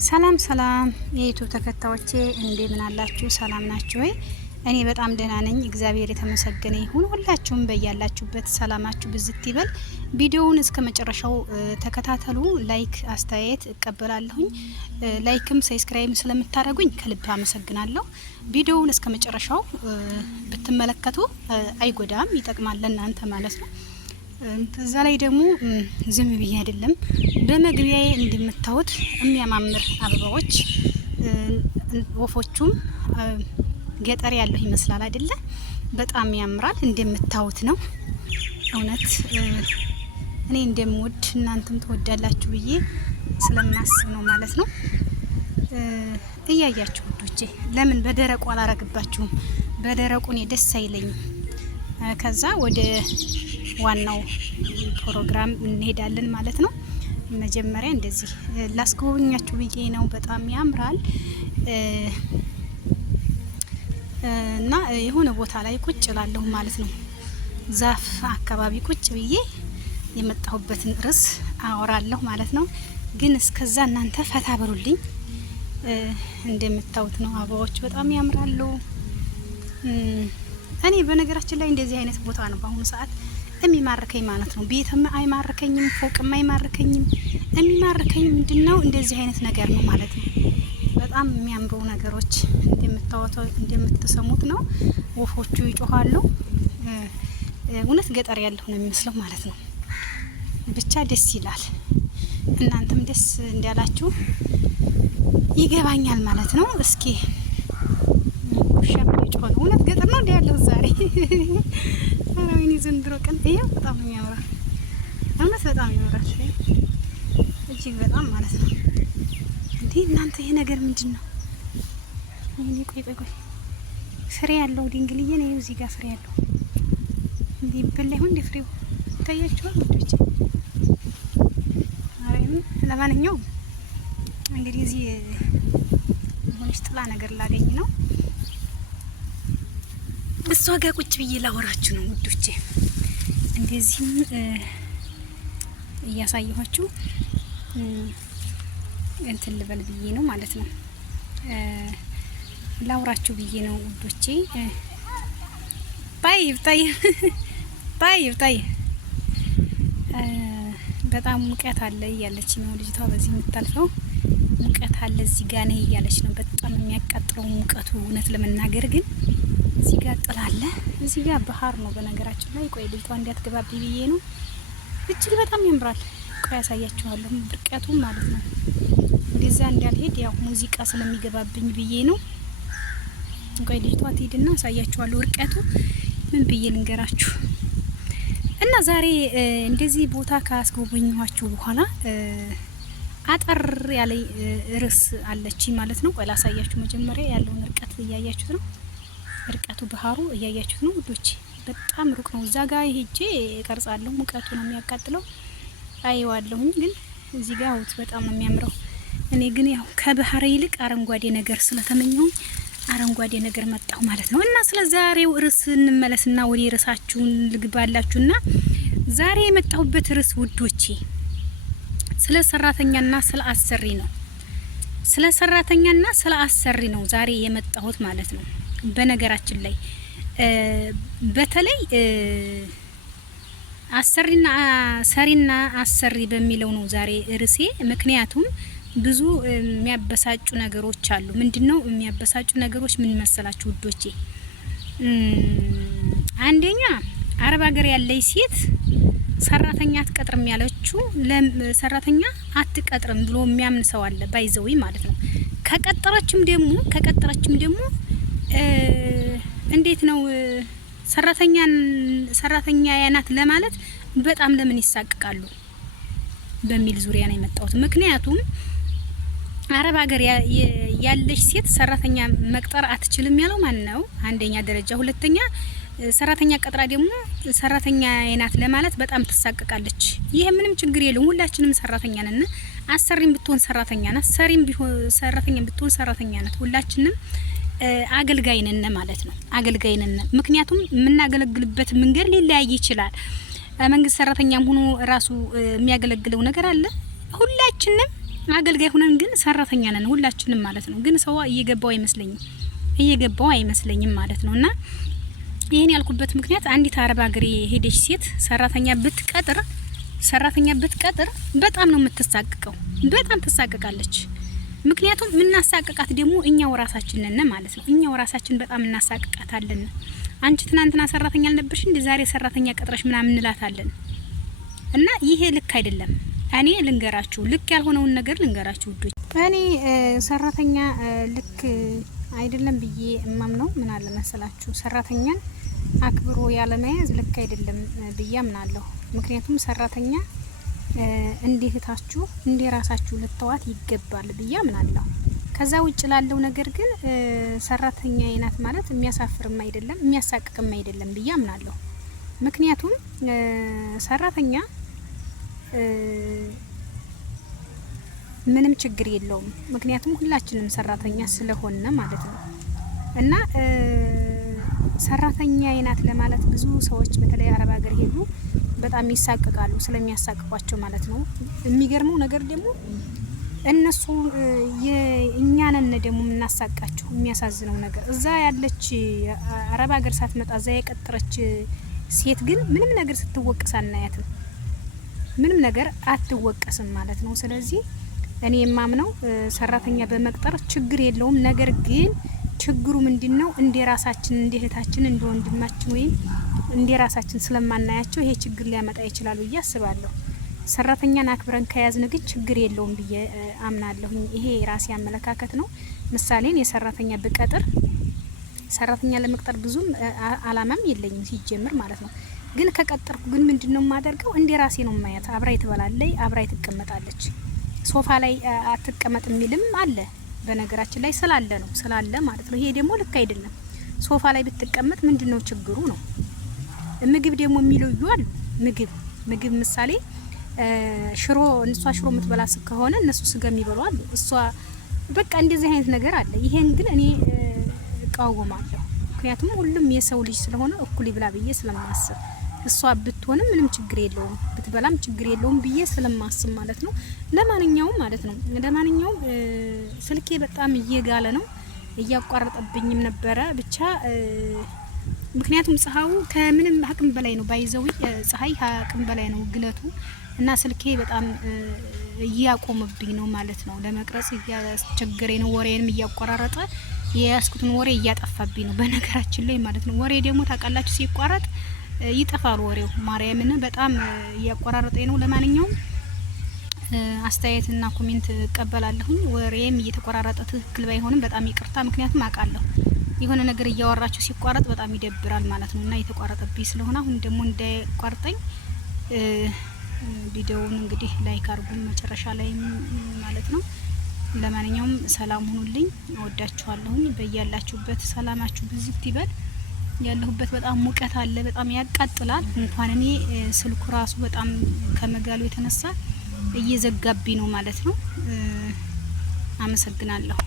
ሰላም ሰላም የዩቲዩብ ተከታዮቼ እንደምን አላችሁ? ሰላም ናችሁ ወይ? እኔ በጣም ደህና ነኝ፣ እግዚአብሔር የተመሰገነ ይሁን። ሁላችሁም በያላችሁበት ሰላማችሁ ብዝት ይበል። ቪዲዮውን እስከ መጨረሻው ተከታተሉ። ላይክ አስተያየት እቀበላለሁኝ። ላይክም ሰብስክራይብ ስለምታደርጉኝ ከልብ አመሰግናለሁ። ቪዲዮውን እስከ መጨረሻው ብትመለከቱ አይጎዳም፣ ይጠቅማል ለእናንተ ማለት ነው። እዛ ላይ ደግሞ ዝም ብዬ አይደለም፣ በመግቢያዬ እንደምታዩት የሚያማምር አበባዎች ወፎቹም ገጠር ያለው ይመስላል አይደለ? በጣም ያምራል። እንደምታዩት ነው። እውነት እኔ እንደምወድ እናንተም ትወዳላችሁ ብዬ ስለማስብ ነው ማለት ነው። እያያችሁ ውዶቼ፣ ለምን በደረቁ አላረግባችሁም? በደረቁ እኔ ደስ አይለኝም። ከዛ ወደ ዋናው ፕሮግራም እንሄዳለን ማለት ነው። መጀመሪያ እንደዚህ ላስጎበኛችሁ ብዬ ነው። በጣም ያምራል እና የሆነ ቦታ ላይ ቁጭ ላለሁ ማለት ነው። ዛፍ አካባቢ ቁጭ ብዬ የመጣሁበትን ርዕስ አወራለሁ ማለት ነው። ግን እስከዛ እናንተ ፈታ በሉልኝ። እንደምታዩት ነው፣ አበባዎች በጣም ያምራሉ። እኔ በነገራችን ላይ እንደዚህ አይነት ቦታ ነው በአሁኑ ሰዓት የሚማርከኝ ማለት ነው። ቤትም አይማርከኝም፣ ፎቅም አይማርከኝም። የሚማርከኝ ምንድነው? እንደዚህ አይነት ነገር ነው ማለት ነው። በጣም የሚያምሩ ነገሮች እንደምትሰሙት ነው። ወፎቹ ይጮሃሉ። እውነት ገጠር ያለው ነው የሚመስለው ማለት ነው። ብቻ ደስ ይላል። እናንተም ደስ እንዳላችሁ ይገባኛል ማለት ነው። እስኪ ሸም ይጮህ ነው። እውነት ገጠር ነው እንደ ያለው ዛሬ አራዊኒ ዘንድሮ ቀን ይሄ በጣም የሚያምራል። እውነት በጣም ያምራል። እጅግ በጣም ማለት ነው። እንዴ እናንተ ይሄ ነገር ምንድነው? እኔ ቆይ ፍሬ ያለው ድንግልዬ ነው እዚህ ጋር ፍሬ ያለው እንዴ በላይ ሁን ፍሬው ታያችኋል ወዶች። አራዊኒ ለማንኛውም እንግዲህ እዚህ ሆነሽ ጥላ ነገር ላገኝ ነው። እሷ ጋር ቁጭ ብዬ ላወራችሁ ነው ውዶቼ። እንደዚህም እያሳየኋችሁ እንትን ልበል ብዬ ነው ማለት ነው። ላውራችሁ ብዬ ነው ውዶቼ። ታይ በጣም ሙቀት አለ እያለች ነው ልጅቷ በዚህ የምታልፈው። ሙቀት አለ እዚህ ጋር ነው እያለች ነው። በጣም የሚያቃጥለው ሙቀቱ እውነት ለመናገር ግን እዚህ ጋር ጥላለ። እዚህ ጋር ባህር ነው በነገራችን ላይ። ቆይ ልጅቷ እንዲያትገባብ ብዬ ነው። እጅግ በጣም ያምራል። ቆይ ያሳያችኋለሁ ብርቀቱን ማለት ነው። እንደዛ እንዳልሄድ ያው ሙዚቃ ስለሚገባብኝ ብዬ ነው። ቆይ ልጅቷ ትሄድና ያሳያችኋለሁ እርቀቱ ምን ብዬ ልንገራችሁ። እና ዛሬ እንደዚህ ቦታ ካስጎበኘኋችሁ በኋላ አጠር ያለ ርዕስ አለች ማለት ነው። ቆይ ላሳያችሁ። መጀመሪያ ያለውን እርቀት እያያችሁት ነው። እርቀቱ ባህሩ እያያችሁት ነው ውዶች። በጣም ሩቅ ነው። እዛ ጋር ሄጄ እቀርጻለሁ። ሙቀቱ ነው የሚያቃጥለው። አይዋለሁኝ ግን እዚህ ጋር አውት በጣም ነው የሚያምረው። እኔ ግን ያው ከባህር ይልቅ አረንጓዴ ነገር ስለተመኘው አረንጓዴ ነገር መጣሁ ማለት ነው። እና ስለ ዛሬው ርዕስ እንመለስና ወደ ርዕሳችሁን ልግባላችሁና ዛሬ የመጣሁበት ርዕስ ውዶቼ ስለ ሰራተኛና ስለ አሰሪ ነው። ስለ ሰራተኛና ስለ አሰሪ ነው ዛሬ የመጣሁት ማለት ነው። በነገራችን ላይ በተለይ አሰሪና ሰሪና አሰሪ በሚለው ነው ዛሬ ርዕሴ። ምክንያቱም ብዙ የሚያበሳጩ ነገሮች አሉ። ምንድነው የሚያበሳጩ ነገሮች? ምን መሰላችሁ ውዶቼ? አንደኛ አረብ ሀገር ያለች ሴት ሰራተኛ አትቀጥርም ያለችው ሰራተኛ አትቀጥርም ብሎ የሚያምን ሰው አለ፣ ባይዘው ማለት ነው። ከቀጠረችም ደግሞ እንዴት ነው ሰራተኛ ያናት ለማለት በጣም ለምን ይሳቀቃሉ በሚል ዙሪያ ነው የመጣሁት። ምክንያቱም አረብ ሀገር ያለች ሴት ሰራተኛ መቅጠር አትችልም ያለው ማን ነው? አንደኛ ደረጃ። ሁለተኛ ሰራተኛ ቀጥራ ደግሞ ሰራተኛ ያናት ለማለት በጣም ትሳቀቃለች። ይሄ ምንም ችግር የለውም። ሁላችንም ሰራተኛ ነን። አሰሪም ብትሆን ሰራተኛ ናት፣ ሰሪም ቢሆን ሰራተኛ ብትሆን ሰራተኛ ናት። ሁላችንም አገልጋይ ነን ማለት ነው። አገልጋይ ነን። ምክንያቱም የምናገለግልበት መንገድ ሊለያይ ይችላል። መንግስት ሰራተኛም ሆኖ ራሱ የሚያገለግለው ነገር አለ። ሁላችንም አገልጋይ ሆነን ግን ሰራተኛ ነን ሁላችንም ማለት ነው። ግን ሰው እየገባው አይመስለኝም ማለት ነውና ይሄን ያልኩበት ምክንያት አንዲት አረብ ሀገር ሄደች ሴት ሰራተኛ ብትቀጥር በጣም ነው የምትሳቀቀው፣ በጣም ትሳቀቃለች። ምክንያቱም ምናሳቀቃት ደግሞ እኛው ራሳችን ነን ማለት ነው። እኛው ራሳችን በጣም እናሳቀቃታለን። አንቺ ትናንትና ሰራተኛ አልነበርሽ እንዴ ዛሬ ሰራተኛ ቀጥረሽ ምናምን እንላታለን። እና ይሄ ልክ አይደለም። እኔ ልንገራችሁ፣ ልክ ያልሆነውን ነገር ልንገራችሁ ውዶች። እኔ ሰራተኛ ልክ አይደለም ብዬ እማምነው ምን አለ መሰላችሁ፣ ሰራተኛን አክብሮ ያለ መያዝ ልክ አይደለም ብዬ አምናለሁ። ምክንያቱም ሰራተኛ እንዴታችሁ እንዴ ራሳችሁ ልተዋት ይገባል ብዬ አምናለሁ። ከዛ ውጭ ላለው ነገር ግን ሰራተኛ አይናት ማለት የሚያሳፍርም አይደለም የሚያሳቅቅም አይደለም ብዬ አምናለሁ። ምክንያቱም ሰራተኛ ምንም ችግር የለውም። ምክንያቱም ሁላችንም ሰራተኛ ስለሆነ ማለት ነው። እና ሰራተኛ አይናት ለማለት ብዙ ሰዎች በተለይ አረብ ሀገር ሄዱ በጣም ይሳቀቃሉ ስለሚያሳቅቋቸው ማለት ነው። የሚገርመው ነገር ደግሞ እነሱ እኛንን ደግሞ የምናሳቃቸው የሚያሳዝነው ነገር እዛ ያለች አረብ ሀገር ሳትመጣ እዛ የቀጠረች ሴት ግን ምንም ነገር ስትወቀስ አናያትም። ምንም ነገር አትወቀስም ማለት ነው። ስለዚህ እኔ የማምነው ሰራተኛ በመቅጠር ችግር የለውም። ነገር ግን ችግሩ ምንድነው? እንደ ራሳችን እንደ እህታችን እንደ ወንድማችን ወይም እንደ ራሳችን ስለማናያቸው ይሄ ችግር ሊያመጣ ይችላል ብዬ አስባለሁ። ሰራተኛን አክብረን ከያዝን ግን ችግር የለውም ብዬ አምናለሁ። ይሄ የራሴ አመለካከት ነው። ምሳሌን የሰራተኛ ብቀጥር ሰራተኛ ለመቅጠር ብዙም አላማም የለኝም ሲጀምር ማለት ነው። ግን ከቀጠርኩ ግን ምንድነው የማደርገው? እንደ ራሴ ነው ማያት። አብራይ ትበላለች፣ አብራይ ትቀመጣለች። ሶፋ ላይ አትቀመጥ የሚልም አለ በነገራችን ላይ ስላለ ማለት ነው። ይሄ ደግሞ ልክ አይደለም። ሶፋ ላይ ብትቀመጥ ምንድነው ችግሩ ነው። ምግብ ደግሞ የሚለዩ አሉ። ምግብ ምሳሌ ሽሮ ሽሮ የምትበላ ከሆነ እነሱ ስጋ የሚበሉ አሉ። እሷ በቃ እንደዚህ አይነት ነገር አለ። ይሄን ግን እኔ እቃወማለሁ። ምክንያቱም ሁሉም የሰው ልጅ ስለሆነ እኩል ይብላ ብዬ ስለማስብ እሷ ብትሆንም ምንም ችግር የለውም ብትበላም ችግር የለውም ብዬ ስለማስብ ማለት ነው። ለማንኛውም ስልኬ በጣም እየጋለ ነው፣ እያቋረጠብኝም ነበረ ብቻ ምክንያቱም ፀሐዩ ከምንም አቅም በላይ ነው። ባይዘው ፀሐይ አቅም በላይ ነው ግለቱ እና ስልኬ በጣም እያቆመብኝ ነው ማለት ነው። ለመቅረጽ እያስቸገረኝ ነው። ወሬንም እያቋራረጠ የያስኩትን ወሬ እያጠፋብኝ ነው በነገራችን ላይ ማለት ነው። ወሬ ደግሞ ታውቃላችሁ ሲቋረጥ ይጠፋል ወሬው። ማርያምን በጣም እያቋራረጠኝ ነው። ለማንኛውም አስተያየትና ኮሜንት እቀበላለሁ። ወሬም እየተቆራረጠ ትክክል ባይሆንም በጣም ይቅርታ። ምክንያቱም አውቃለሁ የሆነ ነገር እያወራችሁ ሲቋረጥ በጣም ይደብራል ማለት ነውና የተቋረጠብኝ ስለሆነ አሁን ደግሞ እንዳይቋርጠኝ ቪዲዮውን እንግዲህ ላይክ አድርጉ መጨረሻ ላይ ማለት ነው። ለማንኛውም ሰላም ሁኑልኝ፣ እወዳችኋለሁኝ። በያላችሁበት ሰላማችሁ ብዝት ይበል። ያለሁበት በጣም ሙቀት አለ፣ በጣም ያቃጥላል። እንኳን እኔ ስልኩ ራሱ በጣም ከመጋሉ የተነሳ እየዘጋብኝ ነው ማለት ነው። አመሰግናለሁ።